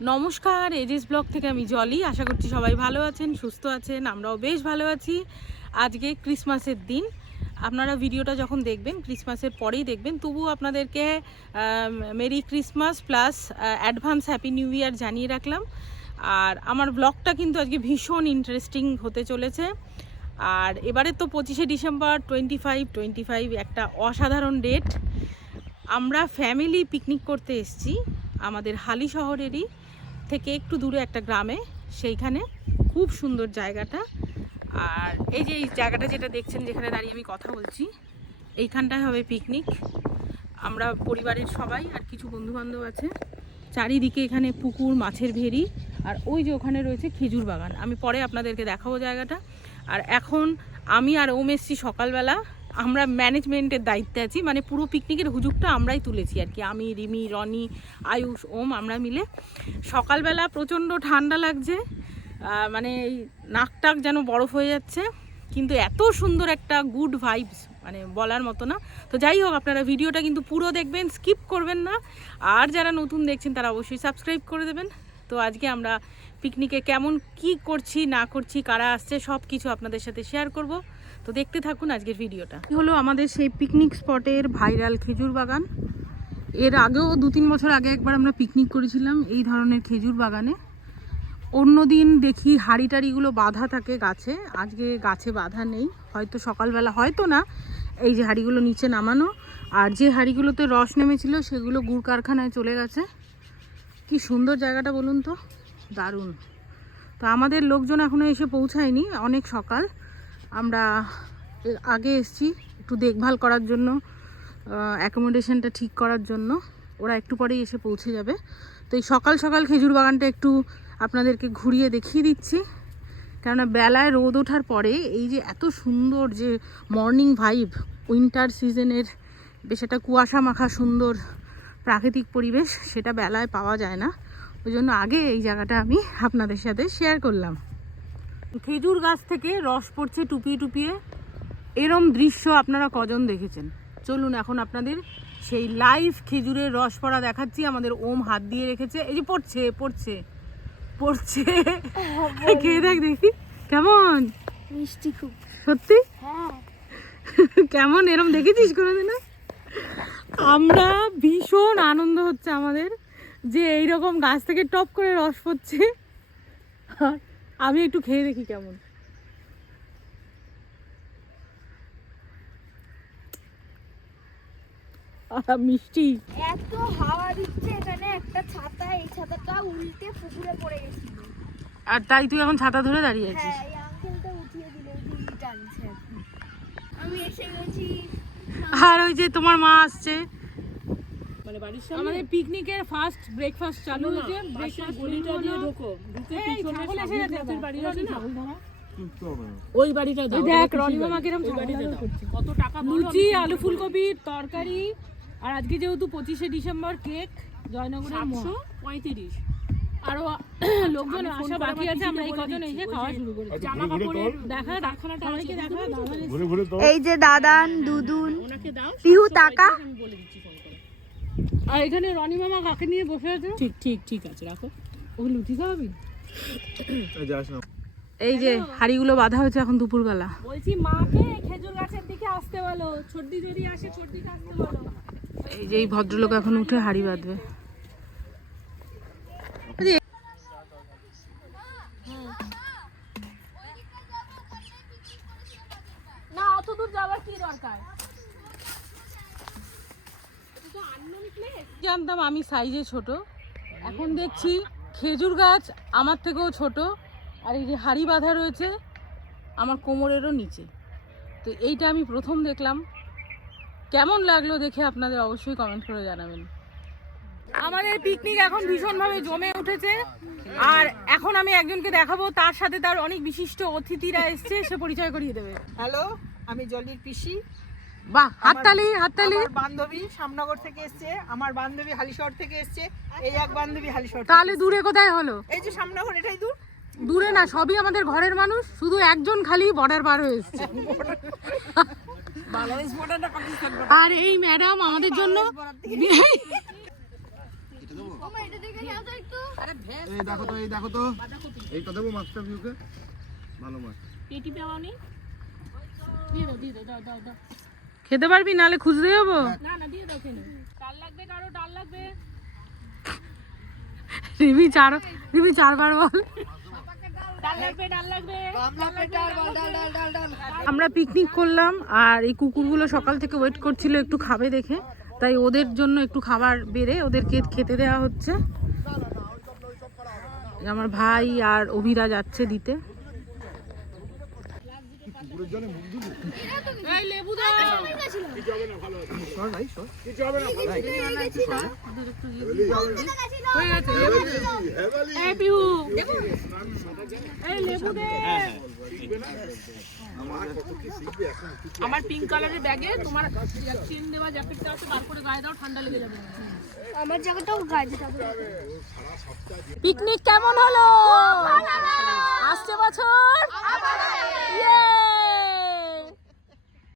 নমস্কার, aegis blog থেকে আমি জলি। আশা করছি সবাই ভালো আছেন, সুস্থ আছেন। আমরাও বেশ ভালো আছি। আজকে ক্রিসমাসের দিন। আপনারা ভিডিওটা যখন দেখবেন ক্রিসমাসের পরেই দেখবেন, তবুও আপনাদেরকে merry Christmas plus advance happy new year জানিয়ে রাখলাম। আর আমার ব্লগটা কিন্তু আজকে ভীষণ ইন্টারেস্টিং হতে চলেছে। আর এবারে তো 25শে ডিসেম্বর 25 একটা অসাধারণ ডেট। আমরা ফ্যামিলি পিকনিক করতে এসেছি আমাদের হালি শহরেরই থেকে একটু দূরে একটা গ্রামে। সেইখানে খুব সুন্দর জায়গাটা। আর এই যে এই জায়গাটা যেটা দেখছেন, যেখানে দাঁড়িয়ে আমি কথা বলছি, এইখানটায় হবে পিকনিক। আমরা পরিবারের সবাই আর কিছু বন্ধুবান্ধব আছে। চারিদিকে এখানে পুকুর, মাছের ভেরি, আর ওই যে ওখানে রয়েছে খেজুর বাগান। আমি পরে আপনাদেরকে দেখাবো জায়গাটা। আর এখন আমি আর ওম এসছি সকালবেলা। আমরা ম্যানেজমেন্টের দায়িত্বে আছি, মানে পুরো পিকনিকের হুজুগটা আমরাই তুলেছি আর কি। আমি, রিমি, রনি, আয়ুষ, ওম আমরা মিলে। সকালবেলা প্রচণ্ড ঠান্ডা লাগছে, মানে এই নাক টাক যেন বরফ হয়ে যাচ্ছে, কিন্তু এত সুন্দর একটা গুড ভাইবস, মানে বলার মতো না। তো যাই হোক, আপনারা ভিডিওটা কিন্তু পুরো দেখবেন, স্কিপ করবেন না। আর যারা নতুন দেখছেন তারা অবশ্যই সাবস্ক্রাইব করে দেবেন। তো আজকে আমরা পিকনিকে কেমন কি করছি না করছি, কারা আসছে, সব কিছু আপনাদের সাথে শেয়ার করব। তো দেখতে থাকুন আজকের ভিডিওটা। হলো আমাদের সেই পিকনিক স্পটের ভাইরাল খেজুর বাগান। এর আগেও 2-3 বছর আগে একবার আমরা পিকনিক করেছিলাম এই ধরনের খেজুর বাগানে। অন্যদিন দেখি হাঁড়ি টাড়িগুলো বাঁধা থাকে গাছে, আজকে গাছে বাঁধা নেই। হয়তো সকালবেলা, হয়তো না, এই যে হাঁড়িগুলো নিচে নামানো। আর যে হাঁড়িগুলোতে রস নেমেছিল সেগুলো গুড় কারখানায় চলে গেছে। কি সুন্দর জায়গাটা বলুন তো, দারুণ। তো আমাদের লোকজন এখনও এসে পৌঁছায়নি, অনেক সকাল। আমরা আগে এসছি একটু দেখভাল করার জন্য, অ্যাকোমোডেশনটা ঠিক করার জন্য। ওরা একটু পরেই এসে পৌঁছে যাবে। তো এই সকাল সকাল খেজুর বাগানটা একটু আপনাদেরকে ঘুরিয়ে দেখিয়ে দিচ্ছি, কেননা বেলায় রোদ ওঠার পরে এই যে এত সুন্দর যে মর্নিং ভাইব, উইন্টার সিজনের বেশ একটা কুয়াশা মাখা সুন্দর প্রাকৃতিক পরিবেশ, সেটা বেলায় পাওয়া যায় না। ওই জন্য আগে এই জায়গাটা আমি আপনাদের সাথে শেয়ার করলাম। খেজুর গাছ থেকে রস পড়ছে টুপিয়ে টুপিয়ে, এরম দৃশ্য আপনারা কজন দেখেছেন? চলুন এখন আপনাদের সেই লাইভ খেজুরের রস পড়া দেখাচ্ছি। আমাদের ওম হাত দিয়ে রেখেছে, এই যে পড়ছে পড়ছে পড়ছে। খেয়ে দেখ দেখি কেমন মিষ্টি খুব। সত্যি? হ্যাঁ। কেমন এরম দেখেছিস কোনোদিন? আমরা ভীষণ আনন্দ হচ্ছে আমাদের যে এইরকম গাছ থেকে টপ করে রস পড়ছে। আমি একটু খেয়ে দেখি কেমন। মিষ্টি। এত হাওয়া দিচ্ছে এখানে, একটা ছাতা, এই ছাতাটা উল্টে পুকুরে পড়ে গেছিল। আর তাই তুই এখন ছাতা ধরে দাঁড়িয়ে আছিস? হ্যাঁ, এই আঙ্কেলটা উঠিয়ে দিল, দিদি টানছে এখন। আমি এসে গেছি। আর ওই যে তোমার মা আসছে, মানে বাড়ির সামনে আমাদের পিকনিকের ফার্স্ট ব্রেকফাস্ট চালু হয়েছে। ব্রেকফাস্ট গলিটা দিয়ে ঢোকো, ঢুকে পিছনে সাথীর বাড়ি আছে না, ওই বাড়িটা দাও। দেখ রনি মামা কিরকম করছে, কত টাকা লুচি, আলু ফুলকপির তরকারি। আর আজকে যেহেতু 25শে ডিসেম্বর, কেক জয়নগরের 735। আরো লোকজন আসা বাকি আছে, আমরা এই কজন এসে খাওয়া শুরু করেছি। জামা কাপড়ের দেখা, রাখানাটা সবাইকে দেখা। এই যে দাদান, দুদুন, পিহু টাকা। আমি বলে দিচ্ছি ফোন করে। আর এখানে রনি মামা কাকে নিয়ে বসে আছে। ঠিক ঠিক ঠিক আছে, রাখো। ও লুচি খাওয়াবি? এই যে হাড়িগুলো বাঁধা হয়েছে এখন দুপুরবেলা। বলছি মাকে খেজুর গাছের দিকে আসতে বলো, ছর্দি যদি আসে ছর্দিকে আসতে বলো। এই যে এই ভদ্রলোক এখন উঠে হাড়ি বাঁধবে। না, অত দূর যাওয়ার কি দরকার? জানতাম আমি সাইজে ছোট, এখন দেখছি খেজুর গাছ আমার থেকেও ছোট। আর এই যে হাড়ি বাঁধা রয়েছে আমার কোমরেরও নিচে। তো এইটা আমি প্রথম দেখলাম। কেমন লাগলো দেখে আপনাদের অবশ্যই কমেন্ট করে জানাবেন। আমাদের পিকনিক এখন ভীষণভাবে জমে উঠেছে। আর এখন আমি একজনকে দেখাবো, তার সাথে তার অনেক বিশিষ্ট অতিথিরা এসছে, সে পরিচয় করিয়ে দেবে। হ্যালো, আমি জলির পিসি। বাহ, হাততালি হাততালি। আমার বান্ধবী শ্যামনগর থেকে এসছে, আমার বান্ধবী হালিশহর থেকে এসছে, এই এক বান্ধবী হালিশহর। তাহলে দূরে কোথায় হলো? এই যে শ্যামনগর, এটাই দূর। দূরে না, সবই আমাদের ঘরের মানুষ, শুধু একজন খালি বর্ডার পার হয়ে এসছে। বাংলাদেশ বর্ডার না পাকিস্তান বর্ডার। আর এই ম্যাডাম আমাদের জন্য মামা এটা দেখে যাও তো একটু। এই দেখো তো এইটা দেবো মাছটা ভিউকে ভালো মাছ পেটি পাওয়া নেই দিয়ে দাও দাও খেতে পারবি নালে খুঁজতে যাবো? না দিয়ে দাও খেলে ডাল লাগবে কারো ডাল লাগবে রিমি চারবার বল। ডাল লাগবে আমরা পিকনিক করলাম আর এই কুকুরগুলো সকাল থেকে ওয়েট করছিল একটু খাবে দেখে, তাই ওদের জন্য একটু খাবার বেড়ে ওদেরকে খেতে দেওয়া হচ্ছে। আমার ভাই আর অভিরা যাচ্ছে দিতে। এই লেবু দাও হয়ে গেছে। এই পিহু এই লেবু দে আমার পিঙ্ক কালারের ব্যাগে তোমার চেন দেওয়া জ্যাকেটটা আছে বার করে গায়ে দাও ঠান্ডা লেগে যাবে আমার জায়গাটাও গাছে যাবে। পিকনিক কেমন হলো? আসছে বছর